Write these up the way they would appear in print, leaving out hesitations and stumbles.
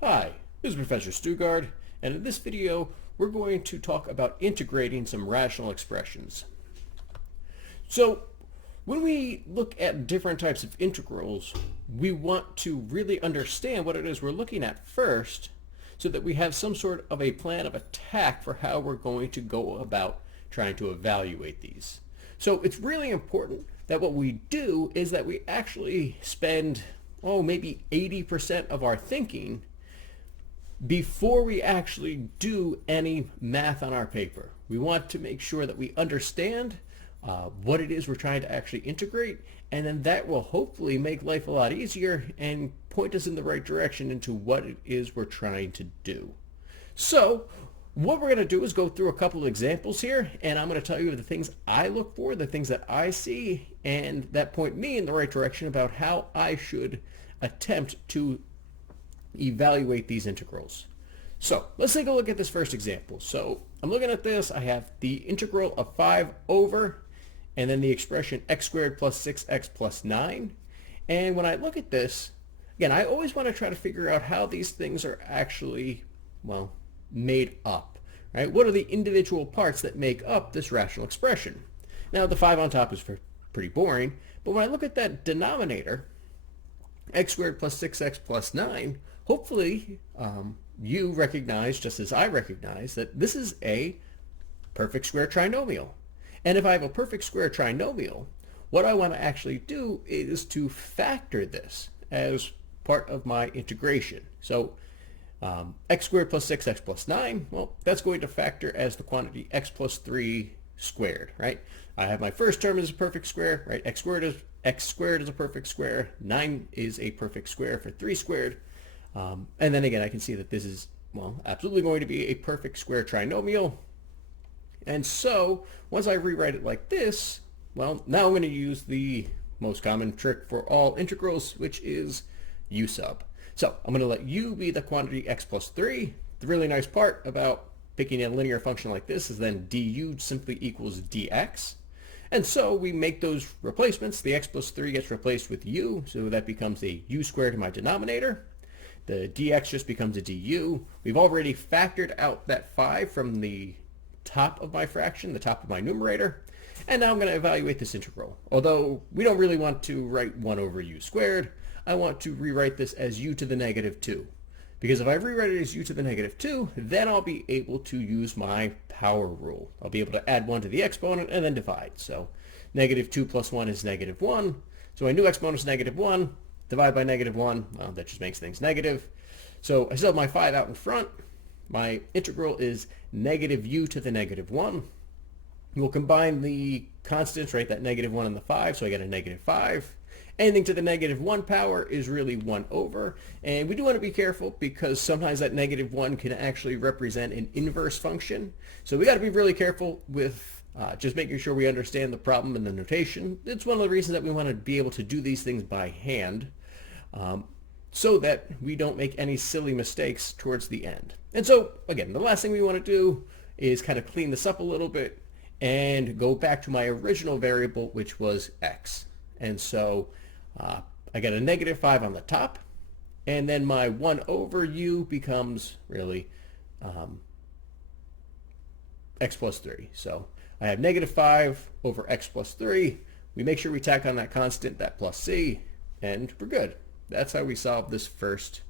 Hi, this is Professor Stugard, and in this video we're going to talk about integrating some rational expressions. So when we look at different types of integrals, we want to really understand what it is we're looking at first so that we have some sort of a plan of attack for how we're going to go about trying to evaluate these. So it's really important that what we do is that we actually spend, maybe 80% of our thinking before we actually do any math on our paper. We want to make sure that we understand what it is we're trying to actually integrate, and then that will hopefully make life a lot easier and point us in the right direction into what it is we're trying to do. So what we're going to do is go through a couple of examples here, and I'm going to tell you the things I look for, the things that I see, and that point me in the right direction about how I should attempt to evaluate these integrals. So let's take a look at this first example. So I'm looking at this. I have the integral of 5 over, and then the expression x squared plus 6x plus 9. And when I look at this, again, I always want to try to figure out how these things are actually, made up, right? What are the individual parts that make up this rational expression? Now, the 5 on top is pretty boring, but when I look at that denominator, x squared plus 6x plus 9, hopefully you recognize, just as I recognize, that this is a perfect square trinomial. And if I have a perfect square trinomial, what I want to actually do is to factor this as part of my integration. So x squared plus 6x plus 9, well, that's going to factor as the quantity x plus 3 squared, right? I have my first term as a perfect square, right? X squared is a perfect square. 9 is a perfect square for 3 squared. And then again, I can see that this is, absolutely going to be a perfect square trinomial. And so once I rewrite it like this, now I'm going to use the most common trick for all integrals, which is u sub. So I'm going to let u be the quantity x plus 3. The really nice part about picking a linear function like this is then du simply equals dx. And so we make those replacements. The x plus 3 gets replaced with u, so that becomes a u squared in my denominator. The dx just becomes a du. We've already factored out that 5 from the top of my fraction, the top of my numerator. And now I'm going to evaluate this integral. Although we don't really want to write 1 over u squared, I want to rewrite this as u to the negative 2. Because if I rewrite it as u to the negative 2, then I'll be able to use my power rule. I'll be able to add 1 to the exponent and then divide. So negative 2 plus 1 is negative 1. So my new exponent is negative 1. Divide by negative 1, well, that just makes things negative. So I still have my 5 out in front. My integral is negative u to the negative 1. We'll combine the constants, right, that negative 1 and the 5, so I get a negative 5. Anything to the negative 1 power is really 1 over. And we do want to be careful because sometimes that negative 1 can actually represent an inverse function. So we got to be really careful with just making sure we understand the problem and the notation. It's one of the reasons that we want to be able to do these things by hand so that we don't make any silly mistakes towards the end. And so, again, the last thing we want to do is kind of clean this up a little bit and go back to my original variable, which was x. And so I got a negative 5 on the top, and then my 1 over u becomes really x plus 3. So I have negative 5 over x plus 3. We make sure we tack on that constant, that plus c, and we're good. That's how we solve this first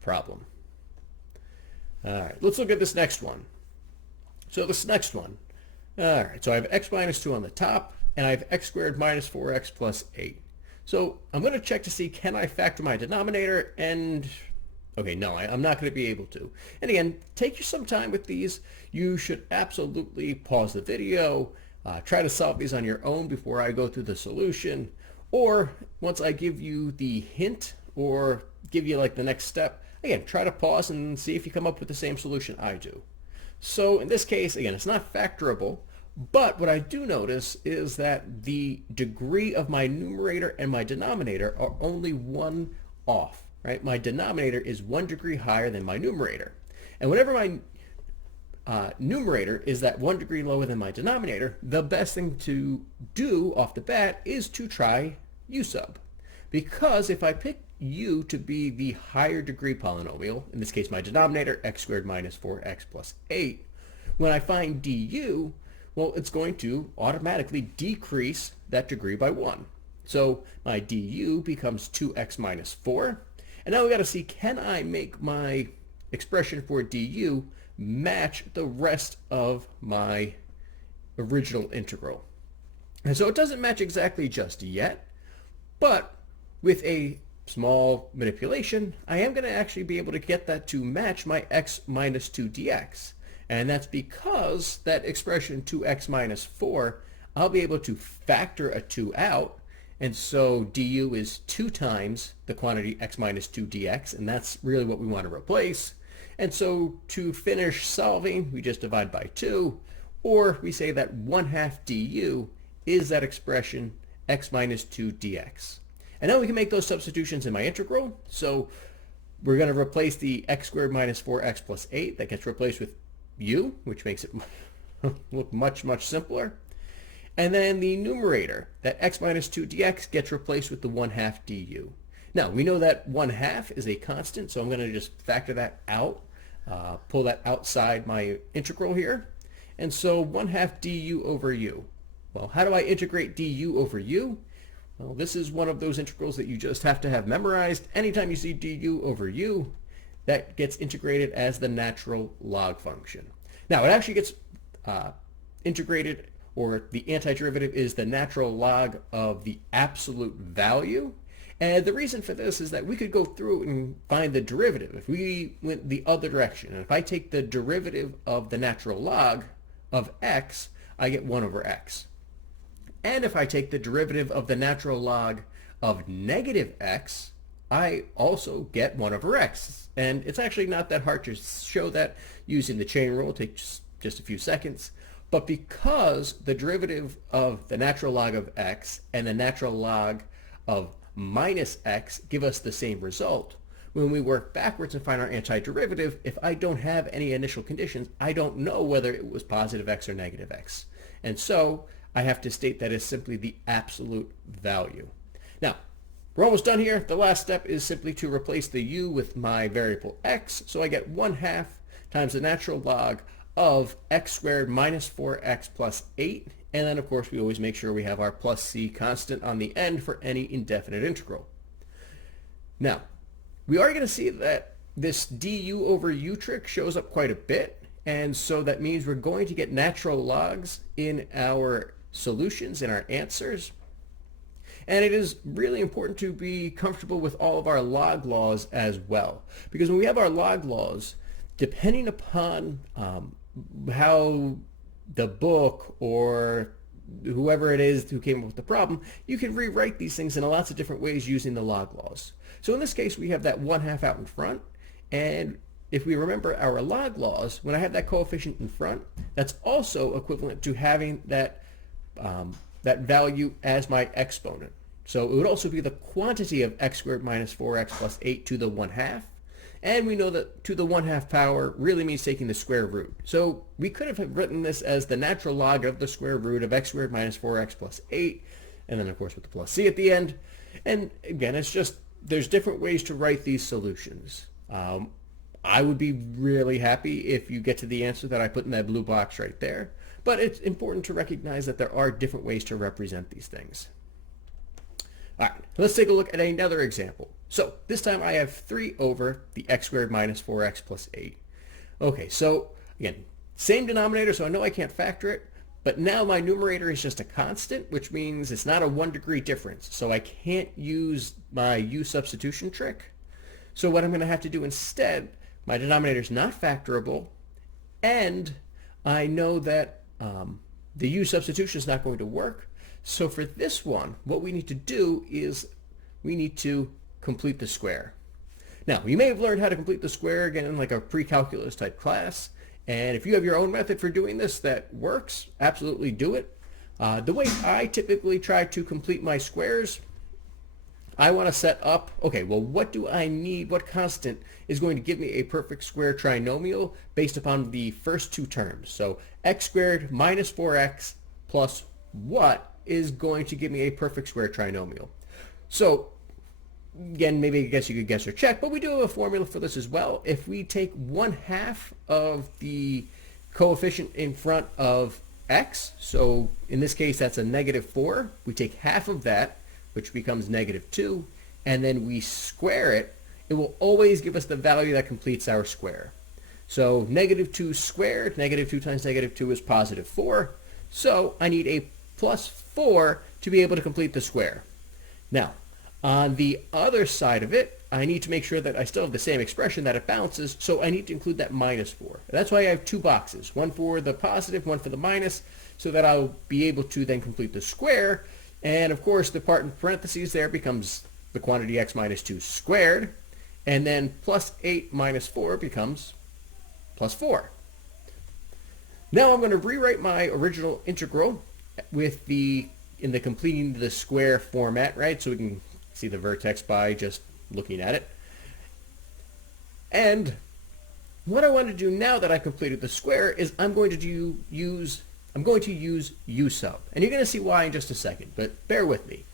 problem. All right, let's look at this next one. So this next one, all right, so I have x minus 2 on the top, and I have x squared minus 4x plus 8. So I'm going to check to see, can I factor my denominator? And okay, no, I'm not going to be able to. And again, take you some time with these. You should absolutely pause the video, try to solve these on your own before I go through the solution. Or once I give you the hint or give you like the next step, again, try to pause and see if you come up with the same solution I do. So in this case, again, it's not factorable, but what I do notice is that the degree of my numerator and my denominator are only 1 off, right? My denominator is 1 degree higher than my numerator. And whenever my numerator is that 1 degree lower than my denominator, the best thing to do off the bat is to try u sub. Because if I pick u to be the higher degree polynomial, in this case my denominator, x squared minus 4x plus 8, when I find du, well, it's going to automatically decrease that degree by 1. So my du becomes 2x minus 4. And now we got to see, can I make my expression for du match the rest of my original integral? And so it doesn't match exactly just yet, but with a small manipulation, I am going to actually be able to get that to match my x minus 2 dx. And that's because that expression 2x minus 4, I'll be able to factor a 2 out. And so du is 2 times the quantity x minus 2 dx, and that's really what we want to replace. And so to finish solving, we just divide by 2, or we say that 1/2 du is that expression x minus 2 dx. And now we can make those substitutions in my integral. So we're going to replace the x squared minus 4x plus 8. That gets replaced with u, which makes it look much, much simpler. And then the numerator, that x minus 2 dx, gets replaced with the 1/2 du. Now, we know that 1/2 is a constant, so I'm going to just factor that out, pull that outside my integral here. And so 1/2 du over u. Well, how do I integrate du over u? Well, this is one of those integrals that you just have to have memorized. Anytime you see du over u, that gets integrated as the natural log function. Now, it actually gets integrated, or the antiderivative is the natural log of the absolute value. And the reason for this is that we could go through and find the derivative. If we went the other direction, and if I take the derivative of the natural log of x, I get 1 over x. And if I take the derivative of the natural log of negative x, I also get 1 over x. And it's actually not that hard to show that using the chain rule. It takes just a few seconds. But because the derivative of the natural log of x and the natural log of minus x give us the same result, when we work backwards and find our antiderivative, if I don't have any initial conditions, I don't know whether it was positive x or negative x. And so I have to state that as simply the absolute value. Now, we're almost done here. The last step is simply to replace the u with my variable x. So I get 1/2 times the natural log of x squared minus 4x plus 8. And then, of course, we always make sure we have our plus c constant on the end for any indefinite integral. Now, we are going to see that this du over u trick shows up quite a bit. And so that means we're going to get natural logs in our solutions, in our answers. And it is really important to be comfortable with all of our log laws as well. Because when we have our log laws, depending upon how the book or whoever it is who came up with the problem, you can rewrite these things in lots of different ways using the log laws. So in this case, we have that 1/2 out in front. And if we remember our log laws, when I have that coefficient in front, that's also equivalent to having that that value as my exponent. So it would also be the quantity of x squared minus 4x plus 8 to the 1/2. And we know that to the 1/2 power really means taking the square root. So we could have written this as the natural log of the square root of x squared minus 4x plus 8, and then of course with the plus c at the end. And again, it's just, there's different ways to write these solutions. I would be really happy if you get to the answer that I put in that blue box right there. But it's important to recognize that there are different ways to represent these things. All right, let's take a look at another example. So this time I have 3 over the x squared minus 4x plus 8. Okay, so again, same denominator, so I know I can't factor it. But now my numerator is just a constant, which means it's not a 1-degree difference. So I can't use my u substitution trick. So what I'm going to have to do instead, my denominator is not factorable, and I know that the u substitution is not going to work. So for this one, what we need to do is we need to complete the square. Now, you may have learned how to complete the square again in like a pre-calculus type class. And if you have your own method for doing this that works, absolutely do it. The way I typically try to complete my squares, I want to set up, okay, well, what do I need? What constant is going to give me a perfect square trinomial based upon the first 2 terms? So x squared minus 4x plus what is going to give me a perfect square trinomial? So again, maybe I guess you could guess or check, but we do have a formula for this as well. If we take 1/2 of the coefficient in front of x, so in this case that's a -4, we take half of that, which becomes -2, and then we square it, it will always give us the value that completes our square. So -2 squared, -2 times -2 is +4, so I need a +4 to be able to complete the square. Now, on the other side of it, I need to make sure that I still have the same expression, that it bounces, so I need to include that -4. That's why I have two boxes, one for the positive, one for the minus, so that I'll be able to then complete the square. And of course, the part in parentheses there becomes the quantity x minus 2 squared, and then +8 minus 4 becomes +4. Now I'm going to rewrite my original integral with in the completing the square format, right? So we can see the vertex by just looking at it. And what I want to do now that I've completed the square is I'm going to use u sub. And you're going to see why in just a second, but bear with me.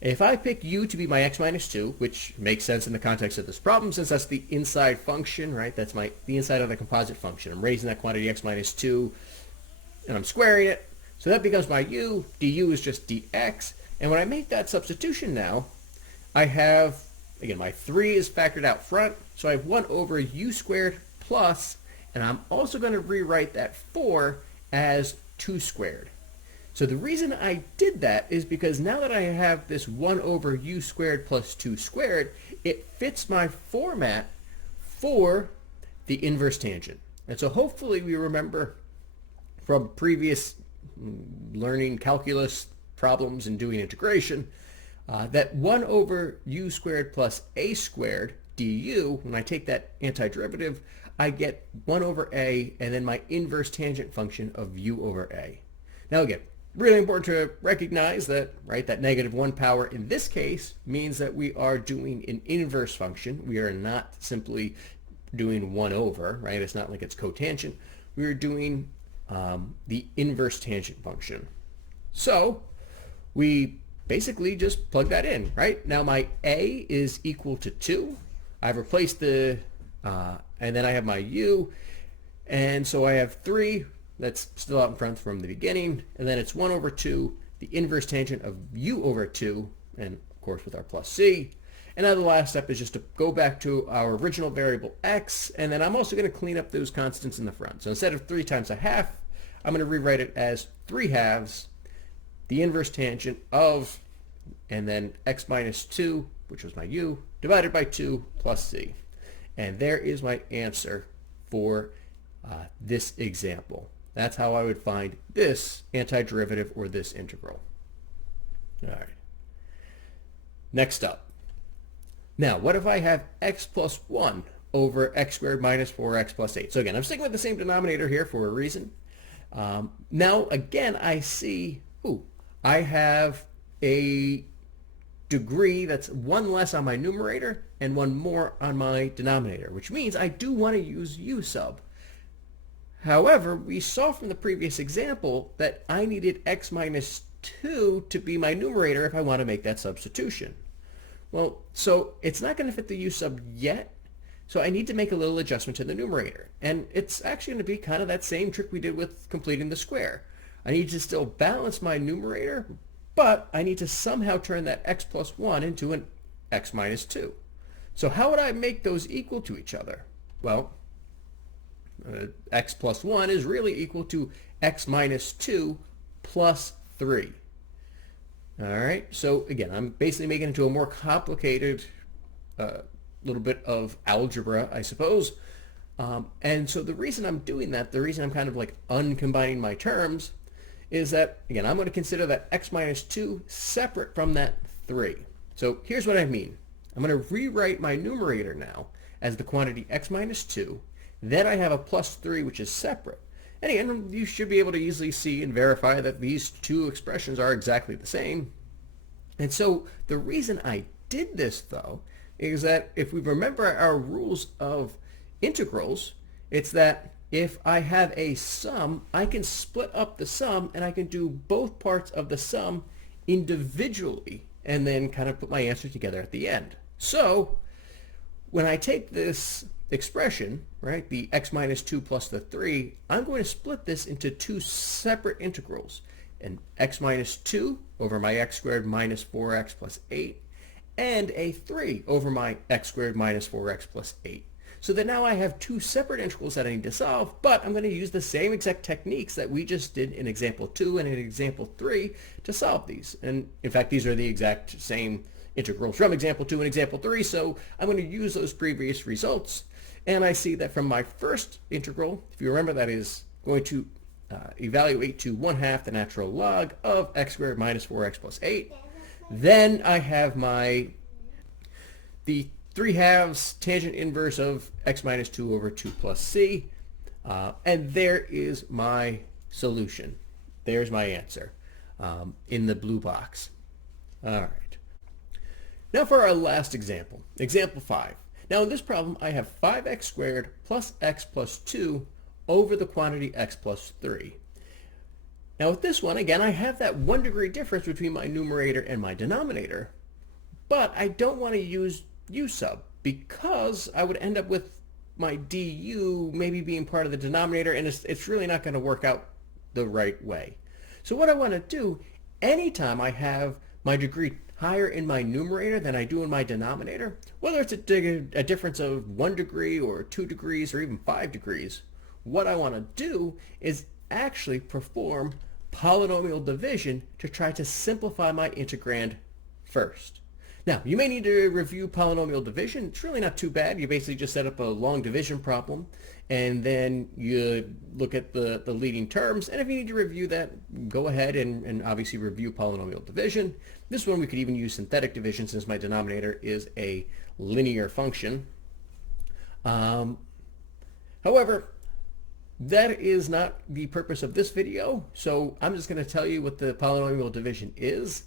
If I pick u to be my x minus 2, which makes sense in the context of this problem since that's the inside function, right? That's the inside of the composite function. I'm raising that quantity x minus 2 and I'm squaring it. So that becomes my u. Du is just dx. And when I make that substitution now, I have, again, my 3 is factored out front. So I have 1 over u squared plus, and I'm also going to rewrite that 4 as 2 squared. So the reason I did that is because now that I have this 1 over u squared plus 2 squared, it fits my format for the inverse tangent. And so hopefully we remember from previous learning calculus problems and doing integration that 1 over u squared plus a squared du, when I take that antiderivative, I get 1 over a and then my inverse tangent function of u over a. Now again, really important to recognize that, right, that -1 power in this case means that we are doing an inverse function. We are not simply doing 1 over, right? It's not like it's cotangent. We are doing the inverse tangent function. So we basically just plug that in, right? Now my a is equal to 2. I've replaced the, and then I have my u, and so I have 3. That's still out in front from the beginning, and then it's 1 over 2, the inverse tangent of u over 2, and of course with our plus c. And now the last step is just to go back to our original variable x, and then I'm also going to clean up those constants in the front. So instead of 3 times a half, I'm going to rewrite it as 3 halves, the inverse tangent of, and then x minus 2, which was my u, divided by 2 plus c. And there is my answer for this example. That's how I would find this antiderivative or this integral. All right. Next up. Now, what if I have x plus 1 over x squared minus 4x plus 8? So again, I'm sticking with the same denominator here for a reason. Now, again, I see, I have a degree that's 1 less on my numerator and 1 more on my denominator, which means I do want to use u sub. However, we saw from the previous example that I needed x minus 2 to be my numerator if I want to make that substitution. Well, so it's not going to fit the u sub yet, so I need to make a little adjustment to the numerator. And it's actually going to be kind of that same trick we did with completing the square. I need to still balance my numerator, but I need to somehow turn that x plus 1 into an x minus 2. So how would I make those equal to each other? Well, x plus 1 is really equal to x minus 2 plus 3. All right, so again, I'm basically making it into a more complicated little bit of algebra, I suppose. And so the reason I'm doing that, the reason I'm kind of like uncombining my terms, is that, again, I'm going to consider that x minus 2 separate from that 3. So here's what I mean. I'm going to rewrite my numerator now as the quantity x minus 2. Then I have a plus 3, which is separate. And again, you should be able to easily see and verify that these two expressions are exactly the same. And so the reason I did this, though, is that if we remember our rules of integrals, it's that if I have a sum, I can split up the sum and I can do both parts of the sum individually and then kind of put my answer together at the end. So when I take this expression, right, the x minus 2 plus the 3, I'm going to split this into two separate integrals, an x minus 2 over my x squared minus 4x plus 8, and a 3 over my x squared minus 4x plus 8. So that now I have two separate integrals that I need to solve, but I'm going to use the same exact techniques that we just did in example 2 and in example 3 to solve these. And in fact, these are the exact same integrals from example 2 and example 3, so I'm going to use those previous results. And I see that from my first integral, if you remember, that is going to evaluate to 1/2 the natural log of x squared minus 4x plus 8. Then I have the 3/2 tangent inverse of x minus 2 over 2 plus c. And there is my solution. There's my answer in the blue box. All right. Now for our last example, example 5. Now in this problem, I have 5x squared plus x plus 2 over the quantity x plus 3. Now with this one, again, I have that 1 degree difference between my numerator and my denominator, but I don't want to use u sub because I would end up with my du maybe being part of the denominator, and it's really not going to work out the right way. So what I want to do, anytime I have my degree higher in my numerator than I do in my denominator, whether it's a difference of 1 degree or 2 degrees or even 5 degrees, what I want to do is actually perform polynomial division to try to simplify my integrand first. Now, you may need to review polynomial division. It's really not too bad. You basically just set up a long division problem, and then you look at the leading terms. And if you need to review that, go ahead and obviously review polynomial division. This one we could even use synthetic division since my denominator is a linear function. However, that is not the purpose of this video, so I'm just going to tell you what the polynomial division is,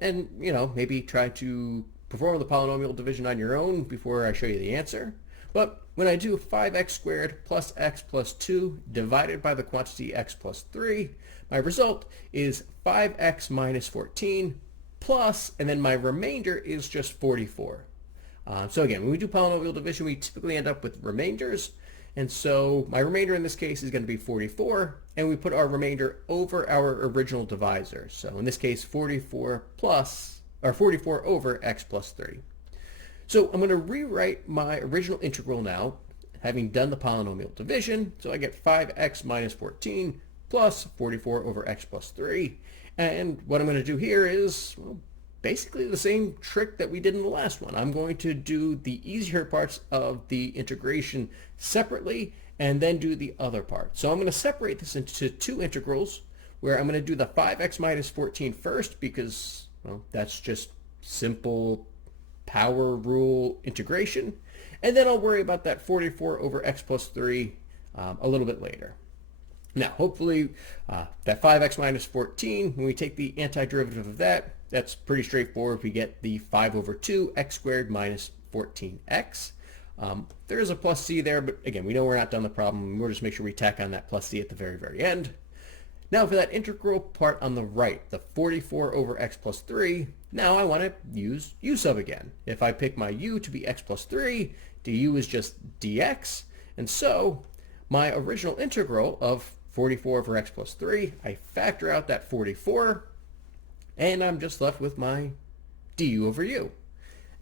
and maybe try to perform the polynomial division on your own before I show you the answer. But when I do 5x squared plus x plus 2 divided by the quantity x plus 3, my result is 5x minus 14 plus, and then my remainder is just 44. So again, when we do polynomial division, we typically end up with remainders. And so my remainder in this case is going to be 44, and we put our remainder over our original divisor. So in this case, 44 over x plus 3. So I'm going to rewrite my original integral now, having done the polynomial division. So I get 5x minus 14 plus 44 over x plus 3. And what I'm going to do here is, well, basically the same trick that we did in the last one. I'm going to do the easier parts of the integration separately and then do the other part. So I'm going to separate this into two integrals where I'm going to do the 5x minus 14 first because, well, that's just simple power rule integration. And then I'll worry about that 44 over x plus 3 a little bit later. Now, hopefully that 5x minus 14, when we take the antiderivative of that, that's pretty straightforward. We get the 5 over 2 x squared minus 14x. There is a plus c there, but again, we know we're not done the problem. We'll just make sure we tack on that plus c at the very, very end. Now for that integral part on the right, the 44 over x plus 3, now I want to use u sub again. If I pick my u to be x plus 3, du is just dx. And so my original integral of 44 over x plus 3, I factor out that 44, and I'm just left with my du over u.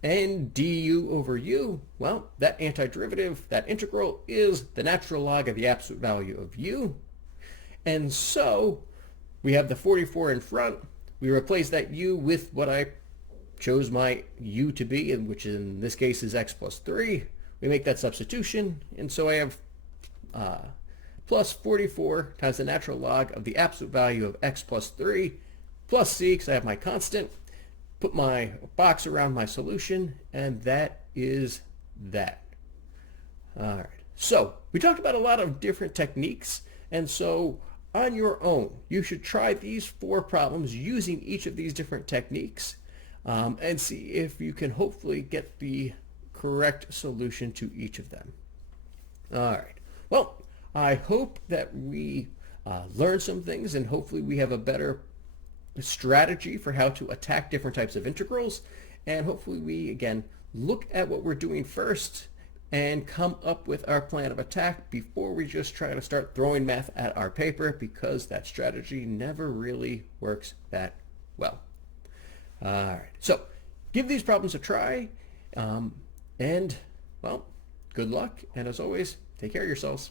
And du over u, well, that antiderivative, that integral, is the natural log of the absolute value of u. And so we have the 44 in front. We replace that u with what I chose my u to be, which in this case is x plus 3. We make that substitution, and so I have plus 44 times the natural log of the absolute value of x plus 3 plus c, because I have my constant. Put my box around my solution, and that is that. All right. So we talked about a lot of different techniques, and so on your own, you should try these 4 problems using each of these different techniques and see if you can hopefully get the correct solution to each of them. All right. Well, I hope that we learned some things, and hopefully we have a better strategy for how to attack different types of integrals, and hopefully we again look at what we're doing first and come up with our plan of attack before we just try to start throwing math at our paper, because that strategy never really works that well. All right, so give these problems a try, and, well, good luck, and as always, take care of yourselves.